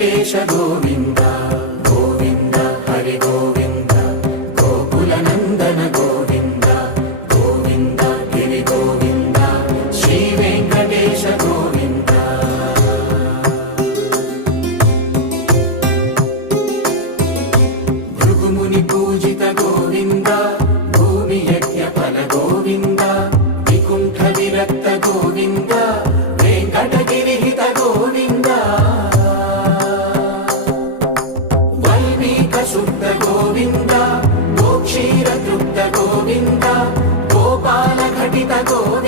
వెంకటేశ గోవింద గోవింద హరి గోవింద గోకుల నందన గోవింద గోవింద గిరి గోవింద శ్రీ వెంకటేశ గోవింద భృగుముని పూజిత గోవింద భూమి యజ్ఞ ఫల గోవింద వికుంఠ విరక్త గోవింద వెంకటగిరి హిత గోవింద వల్మీక శుద్ధ గోవింద గోక్షీర తృప్త గోవింద గోపాల ఘటిత గోవింద